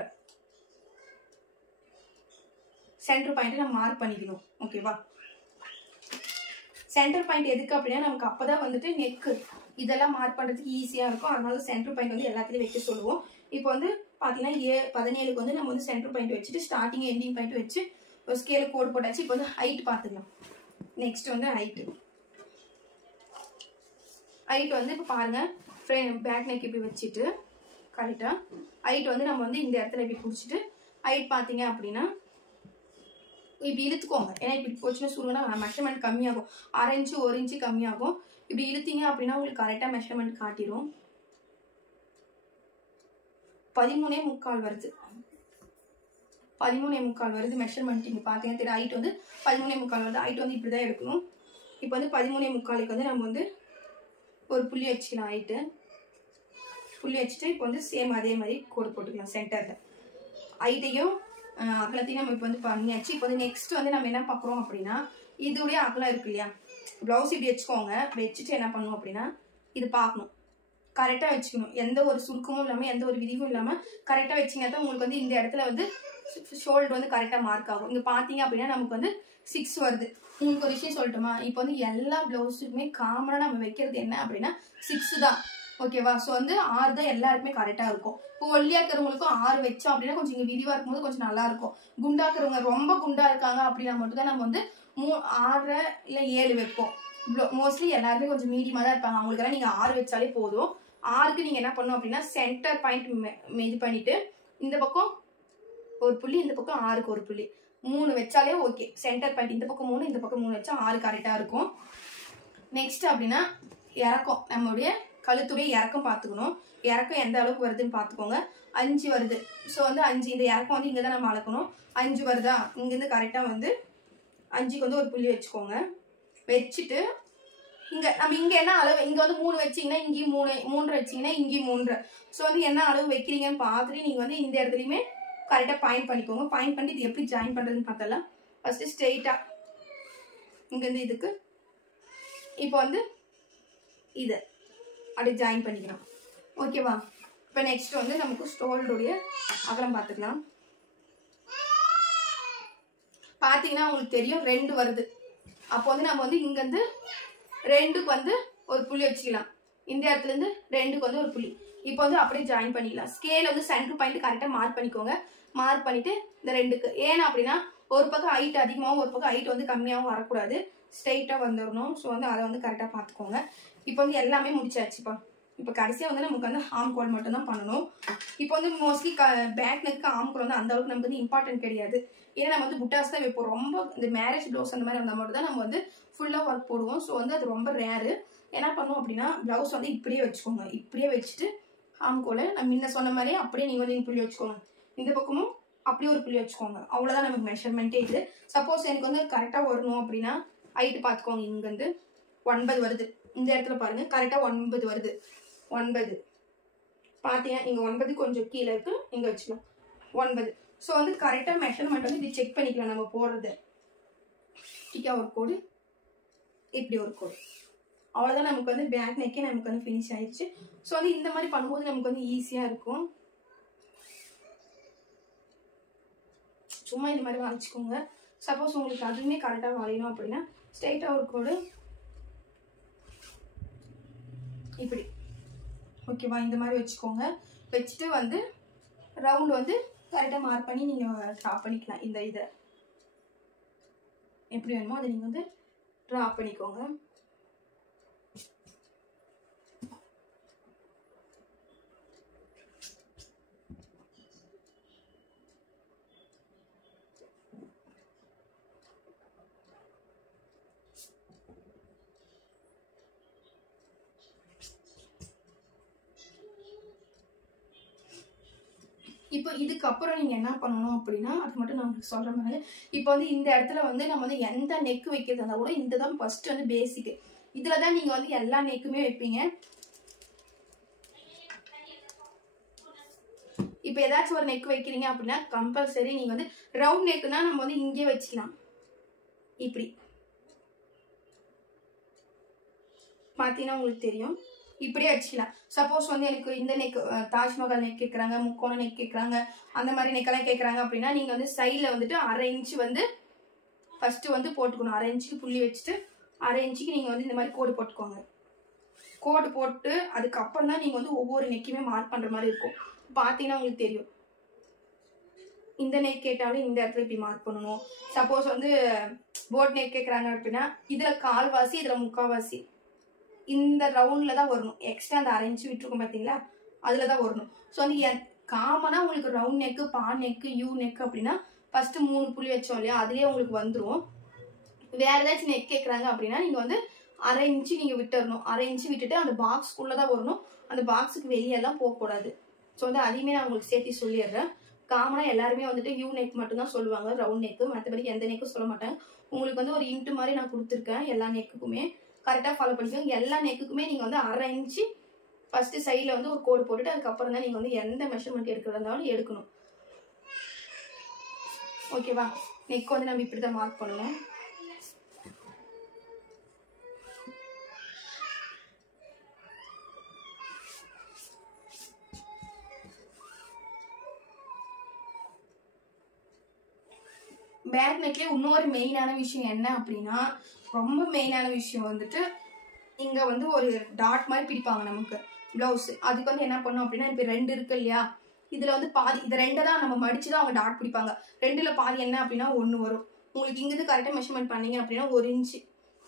சென்டர் பாயிண்ட் நம்ம மார்க் பண்ணிக்கணும். ஓகேவா? சென்டர் பாயிண்ட் எதுக்கு அப்படின்னா நமக்கு அப்பதான் வந்துட்டு நெக்கு இதெல்லாம் மார்க் பண்றதுக்கு ஈஸியா இருக்கும். அதனால சென்டர் பாயிண்ட் வந்து எல்லாத்துலயும் வைக்க சொல்லுவோம். இப்போ வந்து பாத்தீங்கன்னா 17க்கு வந்து நம்ம வந்து சென்டர் பாயிண்ட் வச்சுட்டு ஸ்டார்டிங் எண்டிங் பாயிண்ட் வச்சு ஒரு ஸ்கேல கோடு போட்டாச்சு. இப்போ வந்து ஹைட் பாத்துக்கலாம். நெக்ஸ்ட் வந்து ஹைட் வந்து இப்போ பாருங்க பேக் நெக் இப்படி வச்சுட்டு கரெக்டா ஹைட் வந்து நம்ம வந்து இந்த இடத்துல இப்படி பிடிச்சிட்டு ஹைட் பாத்தீங்க அப்படின்னா இப்படி இழுத்துக்கோங்க. ஏன்னா இப்படி போச்சுன்னா சுருங்கன்னா மெஷர்மெண்ட் கம்மியாகும். 1/2 இன்ச்சு 1 இன்ச்சு கம்மியாகும். இப்படி இழுத்தீங்க அப்படின்னா உங்களுக்கு கரெக்டா மெஷர்மெண்ட் காட்டிடும். 13.75 வருது. 13.75 வருது மெஷர்மெண்ட். இங்க பாத்தீங்கன்னா தெரியும் ஹைட் வந்து 13.75 வருது. ஹைட் வந்து இப்படிதான் எடுக்கணும். இப்போ வந்து 13.75க்கு வந்து நம்ம வந்து ஒரு புள்ளி வச்சுக்கலாம். ஹைட்டு புள்ளி வச்சுட்டு இப்போ வந்து சேம் அதே மாதிரி கோடு போட்டுக்கலாம் சென்டர்ல. ஹைட்டையும் அகலத்தையும் நம்ம இப்போ வந்து பண்ணியாச்சு. இப்போ வந்து நெக்ஸ்ட் வந்து நம்ம என்ன பார்க்குறோம் அப்படின்னா இதோடைய அகலம் இருக்கு இல்லையா, பிளவுஸ் இப்படி வச்சுக்கோங்க. வச்சுட்டு என்ன பண்ணணும் அப்படின்னா இது பார்க்கணும், கரெக்டாக வச்சுக்கணும். எந்த ஒரு சுருக்கமும் இல்லாமல் எந்த ஒரு விரிவும் இல்லாமல் கரெக்டாக வச்சிங்கன்னா தான் உங்களுக்கு வந்து இந்த இடத்துல வந்து ஷோல்டர் வந்து கரெக்டாக மார்க் ஆகும். இங்கே பார்த்தீங்க அப்படின்னா நமக்கு வந்து 6 வருது. உங்களுக்கு ஒரு விஷயம் சொல்லட்டுமா, இப்போ வந்து எல்லா பிளவுஸுக்குமே காமனாக நம்ம வைக்கிறது என்ன அப்படின்னா 6 தான். ஓகேவா? ஸோ வந்து 6 தான் எல்லாருக்குமே கரெக்டாக இருக்கும். இப்போ ஒல்லியா இருக்கிறவங்களுக்கும் 6 வச்சோம் அப்படின்னா கொஞ்சம் இங்கே விரிவாக இருக்கும்போது கொஞ்சம் நல்லா இருக்கும். குண்டா இருக்கிறவங்க ரொம்ப குண்டா இருக்காங்க அப்படின்னா மட்டும் தான் நம்ம வந்து 6 இல்லை 7 வைப்போம். மோஸ்ட்லி எல்லாருமே கொஞ்சம் மீடியமாக தான் இருப்பாங்க. அவங்களுக்கெல்லாம் நீங்கள் 6 வச்சாலே போதும். 6க்கு நீங்கள் என்ன பண்ணணும் அப்படின்னா சென்டர் பாயிண்ட் இது பண்ணிட்டு இந்த பக்கம் ஒரு புள்ளி, இந்த பக்கம் 6க்கு ஒரு புள்ளி, 3 வச்சாலே ஓகே. சென்டர் பாயிண்ட் இந்த பக்கம் 3 இந்த பக்கம் 3 வச்சா 6 கரெக்டாக இருக்கும். நெக்ஸ்ட் அப்படின்னா இறக்கம், நம்மளுடைய கழுத்துடைய இறக்கம் பார்த்துக்கணும். இறக்கம் எந்த அளவுக்கு வருதுன்னு பார்த்துக்கோங்க. 5 வருது. ஸோ வந்து 5 இந்த இறக்கம் வந்து இங்கே தான் நம்ம அளக்கணும். 5 வருதா, இங்கேருந்து கரெக்டாக வந்து 5க்கு வந்து ஒரு புள்ளி வச்சுக்கோங்க. வச்சுட்டு இங்கே நம்ம இங்கே என்ன அளவு, இங்கே வந்து 3 வச்சிங்கன்னா இங்கேயும் 3 வச்சிங்கன்னா இங்கேயும் 3. ஸோ வந்து என்ன அளவு வைக்கிறீங்கன்னு பார்த்துட்டு நீங்கள் வந்து இந்த இடத்துலையுமே கரெக்டாக பாயிண்ட் பண்ணிக்கோங்க. பாயிண்ட் பண்ணி இது எப்படி ஜாயின் பண்ணுறதுன்னு பார்த்தலாம். ஃபஸ்ட்டு ஸ்ட்ரெயிட்டாக இங்கேருந்து இதுக்கு இப்போ வந்து இது அப்படி ஜாயின் பண்ணிக்கலாம். ஓகேவா? இப்போ நெக்ஸ்ட் வந்து நமக்கு ஷோல்டருடைய அகலம் பார்த்துக்கலாம். பார்த்தீங்கன்னா உங்களுக்கு தெரியும் 2 வருது. அப்போ வந்து நம்ம வந்து இங்கேருந்து 2க்கு வந்து ஒரு புள்ளி வச்சுக்கலாம். இந்த இடத்துல இருந்து 2க்கு வந்து ஒரு புள்ளி. இப்போ வந்து அப்படியே ஜாயின் பண்ணிக்கலாம். ஸ்கேல் வந்து சென்டர் பாயிண்ட் கரெக்டாக மார்க் பண்ணிக்கோங்க. மார்க் பண்ணிட்டு இந்த 2க்கு ஏன்னா அப்படின்னா ஒரு பக்கம் ஹைட் அதிகமாகவும் ஒரு பக்கம் ஹைட் வந்து கம்மியாகவும் வரக்கூடாது. ஸ்ட்ரெயிட்டாக வந்துடணும். ஸோ வந்து அதை வந்து கரெக்டாக பார்த்துக்கோங்க. இப்போ வந்து எல்லாமே முடிச்சாச்சுப்பா. இப்போ கடைசியாக வந்து நமக்கு வந்து ஆம் கோல் மட்டும் தான் பண்ணணும். இப்போ வந்து மோஸ்ட்லி பேக் நெக்கு ஆம் கோல் வந்து அந்த அளவுக்கு நமக்கு வந்து இம்பார்ட்டன்ட் கிடையாது. ஏன்னா நம்ம வந்து புட்டாஸ் தான் வைப்போம். ரொம்ப இந்த மேரேஜ் ப்ளவுஸ் அந்த மாதிரி வந்தால் மட்டும் தான் நம்ம வந்து ஃபுல்லாக ஒர்க் போடுவோம். ஸோ வந்து அது ரொம்ப ரேரு. என்ன பண்ணுவோம் அப்படின்னா ப்ளவுஸ் வந்து இப்படியே வச்சுக்கோங்க. இப்படியே வச்சுட்டு ஆம் கோலை நான் முன்ன சொன்ன மாதிரியே அப்படியே நீங்கள் வந்து புள்ளி வச்சுக்கோங்க. இந்த பக்கமும் அப்படியே ஒரு புள்ளி வச்சுக்கோங்க. அவ்வளோதான் நமக்கு மெஷர்மெண்ட்டே இது. சப்போஸ் எனக்கு வந்து கரெக்டாக வரணும் அப்படின்னா ஹைட்டு பார்த்துக்கோங்க. இங்கேருந்து 9 வருது. இந்த இடத்துல பாருங்க கரெக்டாக 9 வருது. 9 பார்த்தீங்கன்னா இங்கே 9 கொஞ்சம் கீழே இருக்கு, இங்கே வச்சுக்கலாம் 9. ஸோ வந்து கரெக்டாக மெஷர்மெண்ட் வந்து இப்படி செக் பண்ணிக்கலாம். நம்ம போடுறது டிக்கா ஒரு கோடு, இப்படி ஒரு கோடு, அவ்வளோதான். நமக்கு வந்து பேக் நெக்கே நமக்கு வந்து ஃபினிஷ் ஆயிடுச்சு. ஸோ வந்து இந்த மாதிரி பண்ணும்போது நமக்கு வந்து ஈஸியாக இருக்கும். சும்மா இந்த மாதிரி வளைச்சிக்கோங்க. சப்போஸ் உங்களுக்கு அதுவுமே கரெக்டாக வளையணும் அப்படின்னா ஸ்ட்ரெயிட்டாக ஒரு கோடு இப்படி, ஓகேவா? இந்த மாதிரி வச்சுக்கோங்க. வச்சுட்டு வந்து ரவுண்ட் வந்து கரெக்டாக மார்க் பண்ணி நீங்கள் ட்ரா பண்ணிக்கலாம். இந்த இதை எப்படி வேணுமோ அதை நீங்கள் வந்து ட்ரா பண்ணிக்கோங்க. இப்போ இதுக்கப்புறம் நீங்கள் என்ன பண்ணணும் அப்படின்னா அது மட்டும் நான் உங்களுக்கு சொல்கிற மாதிரி, இப்போ வந்து இந்த இடத்துல வந்து நம்ம வந்து எந்த நெக்கு வைக்கிறதா இருந்தால் கூட இந்த தான் ஃபர்ஸ்ட் வந்து பேசிக்கு. இதில் தான் நீங்கள் வந்து எல்லா நெக்குமே வைப்பீங்க. இப்போ ஏதாச்சும் ஒரு நெக் வைக்கிறீங்க அப்படின்னா கம்பல்சரி நீங்கள் வந்து ரவுண்ட் நெக்குனா நம்ம வந்து இங்கே வச்சுக்கலாம். இப்படி பார்த்தீங்கன்னா உங்களுக்கு தெரியும். இப்படியே அடிச்சுக்கலாம். சப்போஸ் வந்து எனக்கு இந்த நெக் தாஜ்மஹால் நெக் கேட்குறாங்க, முக்கோண நெக் கேட்குறாங்க, அந்த மாதிரி நெக்கெல்லாம் கேட்குறாங்க அப்படின்னா நீங்கள் வந்து சைடில் வந்துட்டு 1/2 இன்ச்சு வந்து ஃபஸ்ட்டு வந்து போட்டுக்கணும். 1/2 இன்ச்சுக்கு புள்ளி வச்சுட்டு 1/2 இன்ச்சுக்கு நீங்கள் வந்து இந்த மாதிரி கோடு போட்டுக்கோங்க. கோடு போட்டு அதுக்கப்புறம் தான் நீங்கள் வந்து ஒவ்வொரு நெக்குமே மார்க் பண்ணுற மாதிரி இருக்கும். பார்த்தீங்கன்னா உங்களுக்கு தெரியும். இந்த நெக் கேட்டாலும் இந்த இடத்துல இப்படி மார்க் பண்ணணும். சப்போஸ் வந்து போட் நெக் கேட்குறாங்க அப்படின்னா இதில் கால்வாசி இதில் முக்கால்வாசி இந்த ரவுண்டில் தான் வரணும். எக்ஸ்ட்ரா அந்த 1/2 இன்ச்சு விட்டுருக்கோம் பார்த்தீங்களா, அதில் தான் வரணும். ஸோ வந்து காமனாக உங்களுக்கு round neck, porn neck, you neck அப்படின்னா ஃபஸ்ட்டு 3 புள்ளி வச்சோம் இல்லையா, அதுலேயே உங்களுக்கு வந்துடும். வேறு ஏதாச்சும் நெக் கேட்குறாங்க அப்படின்னா நீங்கள் வந்து 1/2 இன்ச்சு நீங்கள் விட்டுறணும். 1/2 இன்ச்சு விட்டுட்டு அந்த பாக்ஸ்க்குள்ளே தான் வரணும். அந்த பாக்ஸுக்கு வெளியெல்லாம் போகக்கூடாது. ஸோ வந்து அதையுமே நான் உங்களுக்கு சேர்த்து சொல்லிடுறேன். காமனாக எல்லாருமே வந்துட்டு யூ நெக் மட்டும்தான் சொல்லுவாங்க, ரவுண்ட் நெக்கு. மற்றபடி எந்த நெக்கும் சொல்ல மாட்டாங்க. உங்களுக்கு வந்து ஒரு இன்ட்டு மாதிரி நான் கொடுத்துருக்கேன். எல்லா நெக்குக்குமே கரெக்டாக ஃபாலோ பண்ணிக்கோங்க. எல்லா நெக்குக்குமே நீங்கள் வந்து 1/2 இன்ச்சு ஃபஸ்ட்டு சைடில் வந்து ஒரு கோடு போட்டுட்டு அதுக்கப்புறம் தான் நீங்கள் வந்து எந்த மெஷர்மெண்ட் எடுக்கிறதா இருந்தாலும் எடுக்கணும். ஓகேவா? நெக் வந்து நம்ம இப்படி தான் மார்க் பண்ணணும். பேக் நெக்லேயே இன்னொரு மெயினான விஷயம் என்ன அப்படின்னா, ரொம்ப மெயினான விஷயம் வந்துட்டு இங்கே வந்து ஒரு டாட் மாதிரி பிடிப்பாங்க நமக்கு ப்ளவுஸு. அதுக்கு வந்து என்ன பண்ணோம் அப்படின்னா, இப்போ 2 இருக்கு இல்லையா, இதில் வந்து பாதி, இதை 2 தான் நம்ம மடித்து தான் அவங்க டாட் பிடிப்பாங்க. 2ல் பாதி என்ன அப்படின்னா 1 வரும். உங்களுக்கு இங்கிருந்து கரெக்டாக மெஷர்மெண்ட் பண்ணீங்க அப்படின்னா 1 இன்ச்சு,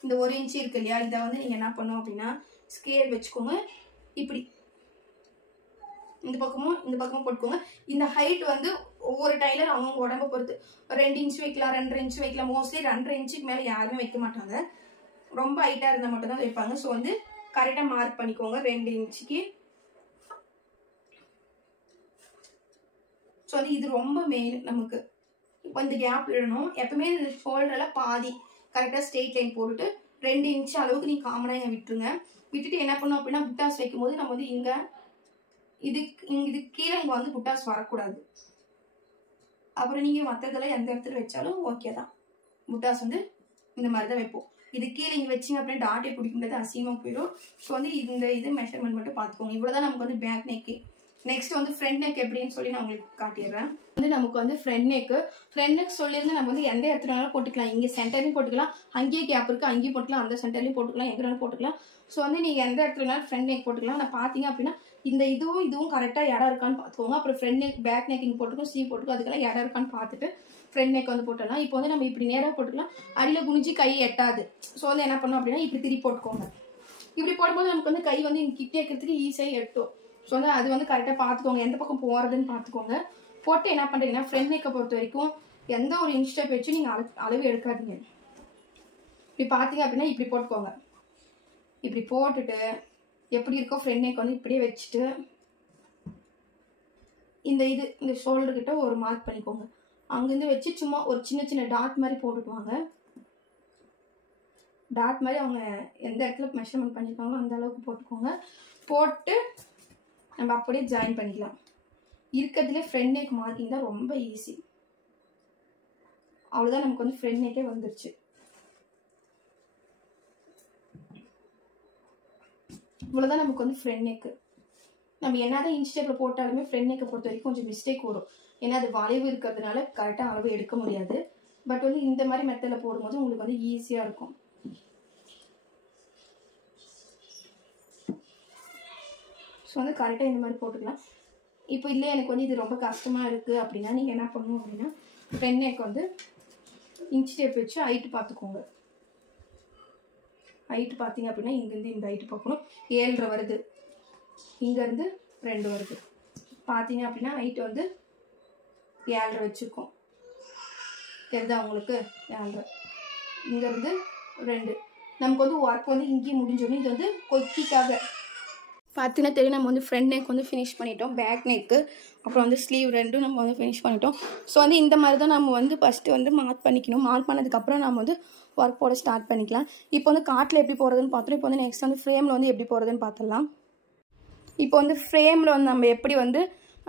இந்த 1 இன்ச்சு இருக்கு இல்லையா, இதை வந்து நீங்கள் என்ன பண்ணணும் அப்படின்னா ஸ்கேல் வச்சுக்கோங்க. இப்படி இந்த பக்கமும் போட்டுக்கோங்க. இந்த ஹைட் வந்து ஒவ்வொரு டைலர் அவங்க உடம்பை பொறுத்து 2 இன்ச்சு வைக்கலாம், 2.5 இன்ச்சு வைக்கலாம். மோஸ்ட்லி 2.5 இன்ச்சுக்கு மேலே யாருமே வைக்க மாட்டாங்க. ரொம்ப ஹைட்டாக இருந்தால் மட்டும் தான் வைப்பாங்க. ஸோ வந்து கரெக்டாக மார்க் பண்ணிக்கோங்க 2 இன்ச்சுக்கு. ஸோ வந்து இது ரொம்ப மெயின். நமக்கு இந்த கேப் விடணும். எப்பவுமே இந்த ஷோல்டரில் பாதி கரெக்டாக ஸ்ட்ரெயிட் லைன் போட்டுட்டு 2 இன்ச்சு அளவுக்கு நீங்கள் காமனாக இங்கே விட்டுருங்க. விட்டுட்டு என்ன பண்ணணும் அப்படின்னா புட்டாஸ் வைக்கும் போது நம்ம வந்து இங்கே இது கீழே இங்கே வந்து புட்டாஸ் வரக்கூடாது. அப்புறம் நீங்கள் மற்றதெல்லாம் எந்த இடத்துல வச்சாலும் ஓகே தான். புட்டாஸ் வந்து இந்த மாதிரி தான் வைப்போம். இது கீழே இங்கே வச்சிங்க அப்படின்னா டாட்டே பிடிக்கும்போது அசிங்கமாக போயிடும். ஸோ வந்து இந்த இது மெஷர்மெண்ட் மட்டும் பார்த்துக்கோங்க. இவ்வளோ தான் நமக்கு வந்து பேக் நெக்கு. நெக்ஸ்ட் வந்து ஃப்ரண்ட் நெக் எப்படின்னு சொல்லி நான் உங்களுக்கு காட்டிடுறேன். வந்து நமக்கு வந்து ஃப்ரண்ட் நெக் சொல்லியிருந்து நம்ம வந்து எந்த இடத்துலனாலும் போட்டுக்கலாம். இங்கே சென்டர்லையும் போட்டுக்கலாம், அங்கேயே கேப் இருக்குது அங்கேயும் போட்டுக்கலாம், அந்த சென்டர்லையும் போட்டுக்கலாம், எங்கேனாலும் போட்டுக்கலாம். ஸோ வந்து நீங்கள் எந்த இடத்துலனாலும் ஃப்ரண்ட் நெக் போட்டுக்கலாம். நான் பார்த்தீங்க அப்படின்னா இந்த இதுவும் கரெக்டாக இடம் இருக்கான்னு பார்த்துக்கோங்க. அப்புறம் ஃப்ரண்ட் நெக், பேக் நெக் இங்கே போட்டுக்கும், ஸ்லீவ் போட்டுக்கும், அதுக்கெல்லாம் இடம் இருக்கான்னு பார்த்துட்டு ஃப்ரண்ட் நெக் வந்து போட்டுடலாம். இப்போ வந்து நம்ம இப்படி நேராக போட்டுக்கலாம். அடியில் குனிஞ்சு கை எட்டாது. ஸோ வந்து என்ன பண்ணோம் அப்படின்னா இப்படி திருப்பி போட்டுக்கோங்க. இப்படி போடும்போது நமக்கு வந்து கை வந்து இங்கே கிட்டே இருக்கிறதுக்கு ஈஸியாக எட்டும். ஸோ வந்து அது வந்து கரெக்டாக பார்த்துக்கோங்க, எந்த பக்கம் போகிறதுன்னு பார்த்துக்கோங்க. போட்டு என்ன பண்ணுறீங்கன்னா ஃப்ரண்ட் நெக்கை பொறுத்த வரைக்கும் எந்த ஒரு இன்ஸ்டெப் வச்சு நீங்கள் அளவு எடுக்காதீங்க. இப்படி பார்த்தீங்க அப்படின்னா இப்படி போட்டுக்கோங்க. இப்படி போட்டுட்டு எப்படி இருக்கோ ஃப்ரண்ட் நெக் வந்து இப்படியே வச்சுட்டு இந்த ஷோல்டர்கிட்ட ஒரு மார்க் பண்ணிக்கோங்க. அங்கேருந்து வச்சு சும்மா ஒரு சின்ன டாட் மாதிரி போட்டுக்குவாங்க. டாட் மாதிரி அவங்க எந்த இடத்துல மெஷர்மெண்ட் பண்ணியிருக்காங்களோ அந்த அளவுக்கு போட்டுக்கோங்க. போட்டு நம்ம அப்படியே ஜாயின் பண்ணிக்கலாம். இருக்கிறதுலே ஃப்ரண்ட் நெக் மார்க்கிங் தான் ரொம்ப ஈஸி. அவ்வளோதான், நமக்கு வந்து ஃப்ரண்ட் நெக்கே வந்துருச்சு. இவ்வளோதான் நமக்கு வந்து ஃப்ரண்ட் நெக்கு. நம்ம என்னதான் இன்ஸ்டேப்பில் போட்டாலுமே ஃப்ரண்ட் நெக்கை பொறுத்த வரைக்கும் கொஞ்சம் மிஸ்டேக் வரும். ஏன்னா அது வளைவு இருக்கிறதுனால கரெக்டாக அளவு எடுக்க முடியாது. பட் வந்து இந்த மாதிரி மெத்தடில் போடும்போது உங்களுக்கு வந்து ஈஸியாக இருக்கும். ஸோ வந்து கரெக்டாக இந்த மாதிரி போட்டுக்கலாம். இப்போ இல்லை எனக்கு வந்து இது ரொம்ப கஷ்டமாக இருக்குது அப்படின்னா நீங்கள் என்ன பண்ணணும் அப்படின்னா ஃப்ரண்ட் நெக் வந்து இன்ச் டேப் வச்சு ஹைட்டு பார்த்துக்கோங்க. ஹைட்டு பார்த்தீங்க அப்படின்னா இங்கேருந்து இந்த ஹைட்டு பார்க்கணும். 7.5 வருது, இங்கேருந்து 2 வருது. பார்த்தீங்க அப்படின்னா ஹைட்டு வந்து 7.5 வச்சுருக்கோம். தெரியுதா உங்களுக்கு? 7.5 இங்கேருந்து 2. நமக்கு வந்து ஒர்க் வந்து இங்கேயும் முடிஞ்சோடனே இது வந்து கொக்கிக்காக பார்த்தீங்கன்னா தெரியும். நம்ம வந்து ஃப்ரண்ட் நெக் வந்து ஃபினிஷ் பண்ணிட்டோம். பேக் நெக்கு அப்புறம் வந்து ஸ்லீவ் ரெண்டும் நம்ம வந்து ஃபினிஷ் பண்ணிட்டோம். ஸோ வந்து இந்த மாதிரி தான் நம்ம வந்து ஃபஸ்ட்டு வந்து மார்க் பண்ணிக்கணும். மார்க் பண்ணதுக்கப்புறம் நம்ம வந்து ஒர்க் போட ஸ்டார்ட் பண்ணிக்கலாம். இப்போ வந்து காட்டில் எப்படி போகிறதுன்னு பார்த்தோம். இப்போ வந்து நெக்ஸ்ட் வந்து ஃப்ரேமில் வந்து எப்படி போகிறதுன்னு பார்த்துடலாம். இப்போ வந்து ஃப்ரேமில் வந்து நம்ம எப்படி வந்து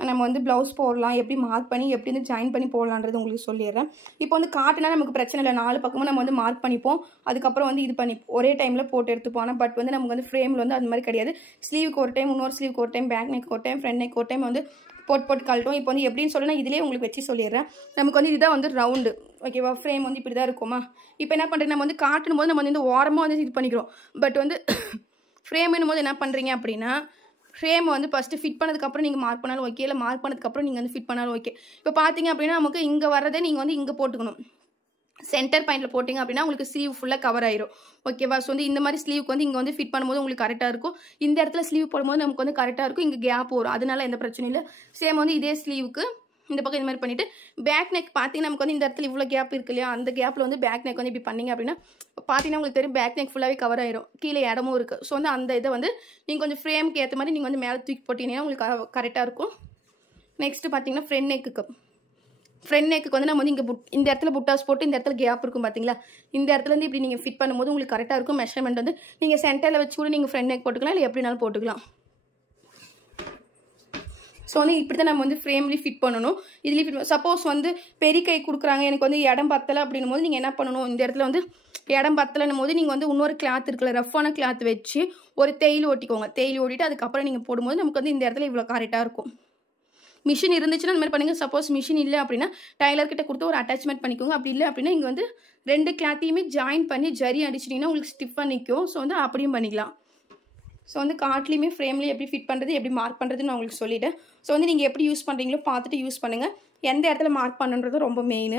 நம்ம வந்து ப்ளவுஸ் போடலாம், எப்படி மார்க் பண்ணி எப்படி வந்து ஜாயின் பண்ணி போடலான்றது உங்களுக்கு சொல்லிடுறேன். இப்போ வந்து காட்டுனா நமக்கு பிரச்சனை இல்லை, 4 பக்கமும் நம்ம வந்து மார்க் பண்ணிப்போம், அதுக்கப்புறம் வந்து இது பண்ணி ஒரே டைமில் போட்டு எடுத்துப்போம். ஆனால் பட் வந்து நமக்கு வந்து ஃப்ரேமில் வந்து அது மாதிரி கிடையாது. ஸ்லீவுக்கு ஒரு டைம், இன்னொரு ஸ்லீவுக்கு ஒரு டைம், பேக் நெக் ஒரு டைம், ஃப்ரண்ட் நெக் ஒரு டைம் வந்து போட்டு கழட்டும். இப்போ வந்து எப்படின்னு சொல்லி நான் இதிலே உங்களுக்கு வச்சு சொல்லிடுறேன். நமக்கு வந்து இதுதான் வந்து ரவுண்டு, ஓகேவா? ஃப்ரேம் வந்து இப்படி தான் இருக்குமா. இப்போ என்ன பண்ணுறேன், நம்ம வந்து காட்டும் போது நம்ம வந்து இந்த ஓரமாக வந்து இது பண்ணிக்கிறோம். பட் வந்து ஃப்ரேம்னும் போது என்ன பண்ணுறீங்க அப்படின்னா, ஃப்ரேம் வந்து ஃபஸ்ட்டு ஃபிட் பண்ணதுக்கப்புறம் நீங்கள் மார்க் பண்ணாலும் ஓகே, இல்லை மார்க் பண்ணதுக்கப்புறம் நீங்கள் வந்து ஃபிட் பண்ணாலும் ஓகே. இப்போ பார்த்தீங்க அப்படின்னா நமக்கு இங்கே வரதை நீங்கள் வந்து இங்கே போட்டுக்கணும். சென்டர் பாயிண்டில் போட்டிங்க அப்படின்னா உங்களுக்கு ஸ்லீவ் ஃபுல்லாக கவர் ஆயிரும், ஓகேவா? ஸோ வந்து இந்த மாதிரி ஸ்லீவுக்கு வந்து இங்கே வந்து ஃபிட் பண்ணும்போது உங்களுக்கு கரெக்டாக இருக்கும். இந்த இடத்துல ஸ்லீவ் போடும்போது நமக்கு வந்து கரெக்டாக இருக்கும், இங்கே கேப் வரும், அதனால எந்த பிரச்சனையும் இல்லை. சேம் வந்து இதே ஸ்லீவுக்கு இந்த பக்கம் இந்த மாதிரி பண்ணிவிட்டு பேக் நெக் பார்த்தீங்கன்னா நமக்கு வந்து இந்த இடத்துல இவ்வளோ கேப் இருக்கு இல்லையா, அந்த கேப்பில் வந்து பேக் நெக் வந்து இப்படி பண்ணிங்க அப்படின்னா பார்த்தீங்கன்னா உங்களுக்கு தெரியும் பேக் நெக் ஃபுல்லாகவே கவர் ஆயிரும், கீழே இடமும் இருக்குது. ஸோ வந்து அந்த இதை வந்து நீங்கள் கொஞ்சம் ஃப்ரேமுக்கு ஏற்ற மாதிரி நீங்கள் வந்து மேலே தூக்கி போட்டிங்கன்னா உங்களுக்கு கரெக்டாக இருக்கும். நெக்ஸ்ட்டு பார்த்தீங்கன்னா ஃப்ரண்ட் நெக்குக்கு வந்து நம்ம வந்து இங்கே இந்த இடத்துல புட்டாஸ் போட்டு இந்த இடத்துல கேப் இருக்கும் பார்த்தீங்களா, இந்த இடத்துல இருந்து இப்படி நீங்கள் ஃபிட் பண்ணும்போது உங்களுக்கு கரெக்டாக இருக்கும். மெஷர்மெண்ட் வந்து நீங்கள் சென்டரில் வச்சு கூட நீங்கள் ஃப்ரண்ட் நெக் போட்டுக்கலாம், இல்லை எப்படினாலும் போட்டுக்கலாம். ஸோ வந்து இப்படி தான் நம்ம வந்து ஃப்ரேம்லேயும் ஃபிட் பண்ணணும், இதுலேயும் ஃபிட். சப்போஸ் வந்து பெரிய கை கொடுக்குறாங்க, எனக்கு வந்து இடம் பத்தலை அப்படின்னும் போது நீங்கள் என்ன பண்ணணும், இந்த இடத்துல வந்து இடம் பத்தலைன்னும் போது நீங்கள் வந்து இன்னொரு கிளாத் இருக்குல்ல, ரஃப்பான கிளாத் வச்சு ஒரு தேயில் ஓட்டிக்கோங்க. தேயில் ஓட்டிட்டு அதுக்கப்புறம் நீங்கள் போடும்போது நமக்கு வந்து இந்த இடத்துல இவ்வளோ கரெக்டாக இருக்கும். மிஷின் இருந்துச்சுன்னா அந்த மாதிரி பண்ணுங்கள். சப்போஸ் மிஷின் இல்லை அப்படின்னா டைலர்கிட்ட கொடுத்து ஒரு அட்டாச்மெண்ட் பண்ணிக்கோங்க. அப்படி இல்லை அப்படின்னா இங்கே வந்து 2 கிளாத்தையுமே ஜாயின் பண்ணி ஜரி அடிச்சிட்டிங்கன்னா உங்களுக்கு ஸ்டிஃபாக நிற்கும். ஸோ வந்து அப்படியும் பண்ணிக்கலாம். ஸோ வந்து காட்லேயுமே ஃப்ரேம்லேயும் எப்படி ஃபிட் பண்ணுறது, எப்படி மார்க் பண்ணுறதுன்னு நான் உங்களுக்கு சொல்லிவிட்டேன். ஸோ வந்து நீங்கள் எப்படி யூஸ் பண்ணுறீங்களோ பார்த்துட்டு யூஸ் பண்ணுங்கள். எந்த இடத்துல மார்க் பண்ணுறது ரொம்ப மெயின்.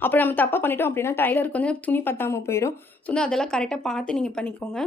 அப்புறம் நம்ம தப்பாக பண்ணிட்டோம் அப்படின்னா டைலருக்கு வந்து துணி பத்தாமல் போயிடும். ஸோ வந்து அதெல்லாம் கரெக்டாக பார்த்து நீங்கள் பண்ணிக்கோங்க.